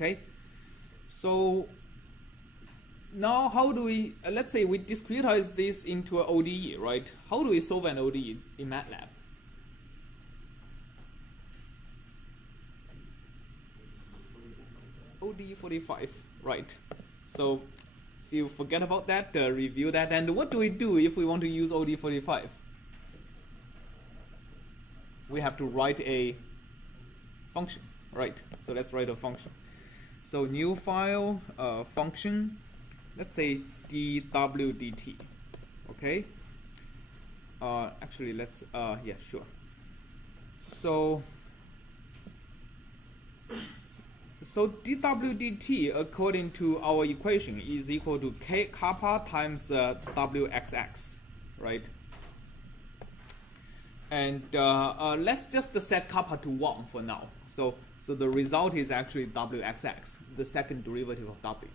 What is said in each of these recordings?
Okay, so now how do we, let's say we discretize this into an ODE, right? How do we solve an ODE in MATLAB? ODE 45, right? So if you forget about that, review that. And what do we do if we want to use ODE 45? We have to write a function, right? So let's write a function. So new file, function, let's say dwdt, okay? Actually, let's, yeah, sure. So dwdt, according to our equation, is equal to k kappa times wxx, right? And let's just set kappa to 1 for now. So the result is actually wxx, the second derivative of w.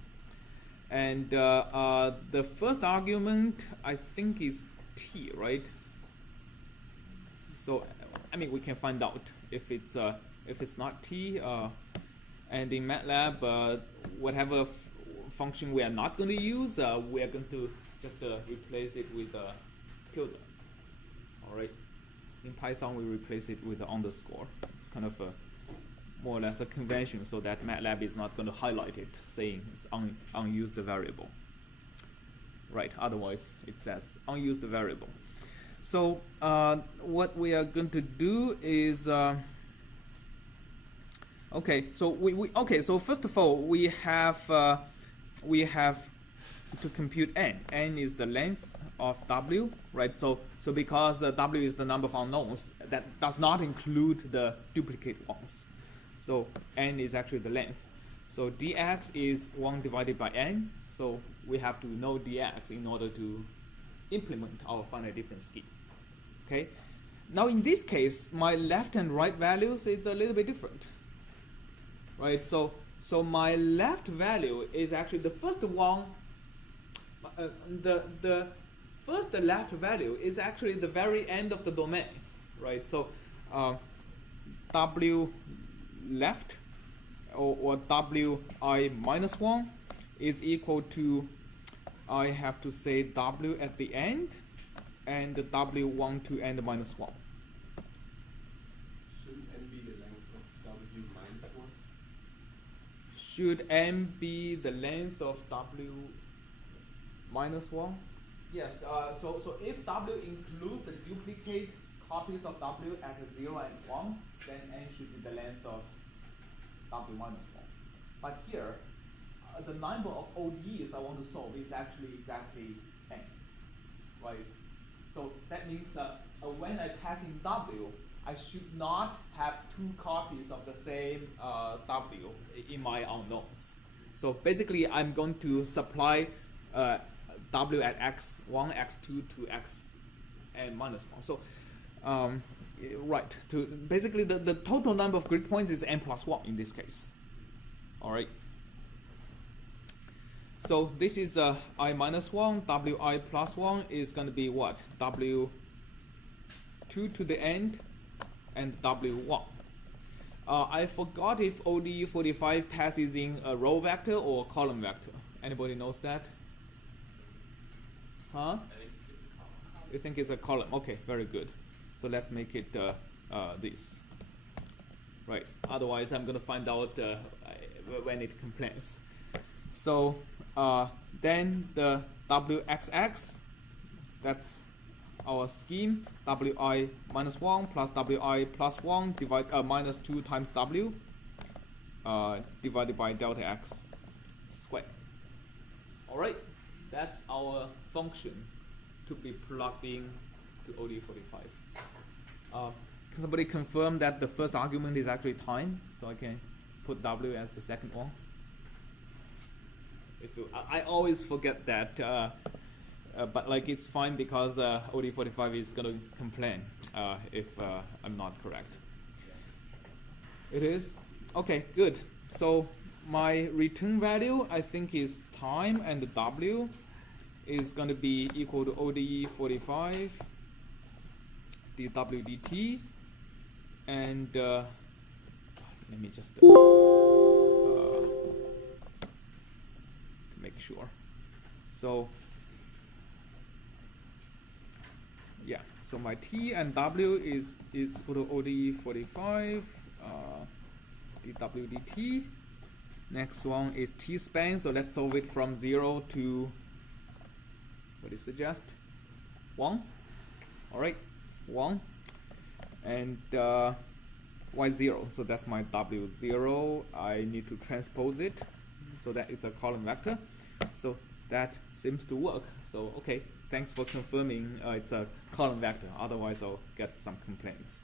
And the first argument, I think, is t, right? So I mean, we can find out if it's not t. And in MATLAB, whatever function we are not going to use, we are going to just replace it with tilde. All right. In Python, we replace it with the underscore. It's kind of more or less a convention, so that MATLAB is not going to highlight it, saying it's unused variable. Right. Otherwise, it says unused variable. So what we are going to do is. Okay, so so first of all, we have to compute n. N is the length of w, right? So because w is the number of unknowns, that does not include the duplicate ones. So n is actually the length. So dx is 1 divided by n. So we have to know dx in order to implement our finite difference scheme. Okay. Now in this case, my left and right values is a little bit different. Right, so my left value is actually the first one. The first left value is actually the very end of the domain, right? So w left or wi minus 1 is equal to, I have to say, w at the end and w1 to n minus 1. Should n be the length of w minus 1? Yes, so if w includes the duplicate copies of w at 0 and 1, then n should be the length of w minus 1. But here, the number of ODEs I want to solve is actually exactly n, right? So that means when I pass in w, I should not have 2 copies of the same w in my unknowns. So basically, I'm going to supply w at x1, x2 to xn minus 1. So right, to basically the total number of grid points is n plus 1 in this case. All right. So this is I minus 1, wi plus 1 is going to be what? w2 to the end and w1. I forgot if ODE 45 passes in a row vector or a column vector. Anybody knows that? Huh? You think it's a column? Okay, very good. So let's make it this. Right. Otherwise, I'm going to find out when it complains. So then the wxx, that's our scheme, wi minus 1 plus wi plus 1 minus 2 times w divided by delta x squared. All right, that's our function to be plugged in to ODE 45. Can somebody confirm that the first argument is actually time, so I can put w as the second one? I always forget that. But like it's fine because ODE 45 is going to complain if I'm not correct. It is? Okay, good. So my return value, I think, is time, and the w is going to be equal to ODE 45 dw dt, and let me just So yeah, so my T and W is equal to ODE 45 dW dt. Next one is T span, so let's solve it from 0 to, what do you suggest? 1. Alright, 1. And Y0, so that's my W0. I need to transpose it so that it's a column vector. So that seems to work. So okay, thanks for confirming it's a column vector, otherwise I'll get some complaints.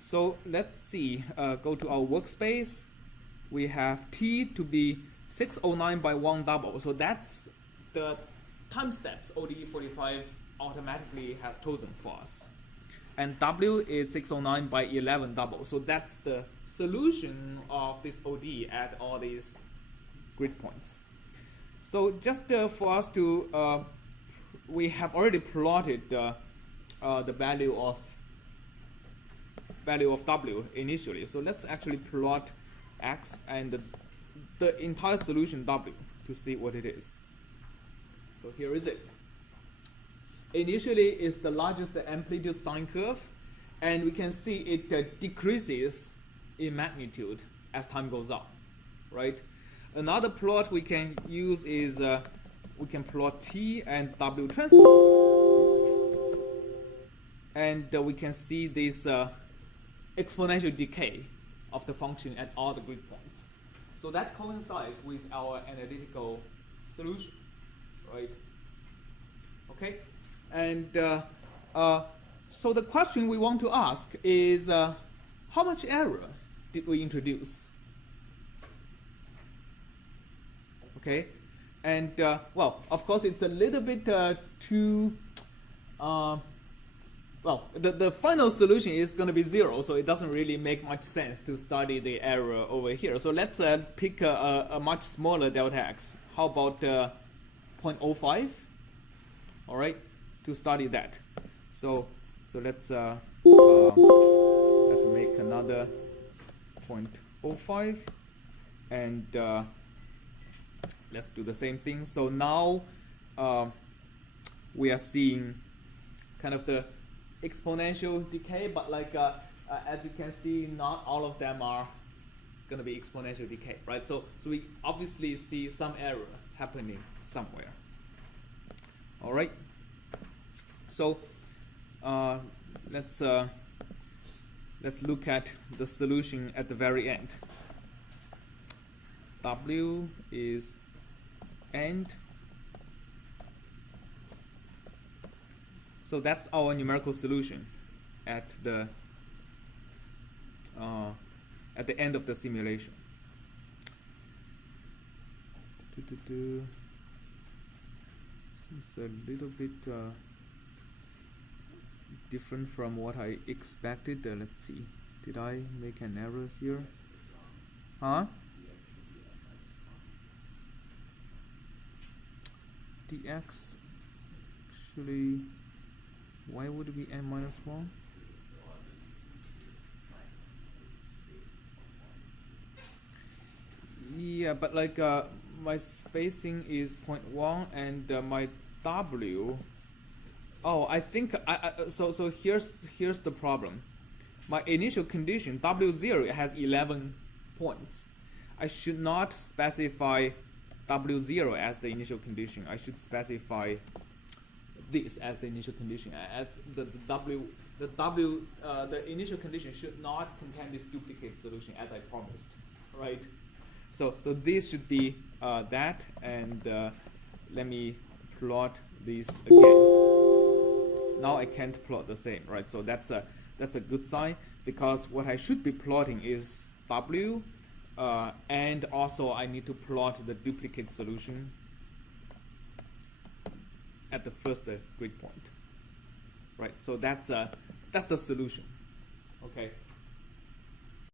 So let's see, go to our workspace. We have T to be 609 by 1 double, so that's the time steps ODE 45 automatically has chosen for us. And W is 609 by 11 double, so that's the solution of this ODE at all these grid points. So just for us to, we have already plotted the value of W initially. So let's actually plot X and the entire solution W to see what it is. So here is it. Initially, it's the largest amplitude sine curve, and we can see it decreases in magnitude as time goes on, right? Another plot we can use is we can plot T and W transpose. And we can see this exponential decay of the function at all the grid points. So that coincides with our analytical solution, right? Okay, and so the question we want to ask is how much error did we introduce? Okay, and well, of course, it's a little bit too. Well, the final solution is going to be 0, so it doesn't really make much sense to study the error over here. So let's pick a much smaller delta x. How about 0.05? All right, to study that. So let's make another 0.05, and let's do the same thing. So now we are seeing kind of the exponential decay, but like as you can see, not all of them are going to be exponential decay, right? So we obviously see some error happening somewhere. All right. So let's look at the solution at the very end. W is end. So that's our numerical solution at the end of the simulation. Seems a little bit different from what I expected. Let's see. Did I make an error here? Huh? Dx actually, why would it be n minus 1? Yeah, but like my spacing is 0.1 and my W. Oh, I think so here's the problem. My initial condition W0 has 11 points. I should not specify W0 as the initial condition. I should specify this as the initial condition, as the initial condition should not contain this duplicate solution as I promised, right? So this should be that, and let me plot this again. Now I can't plot the same, right? So that's a good sign, because what I should be plotting is W, and also I need to plot the duplicate solution at the first grid point, right? So that's the solution. Okay.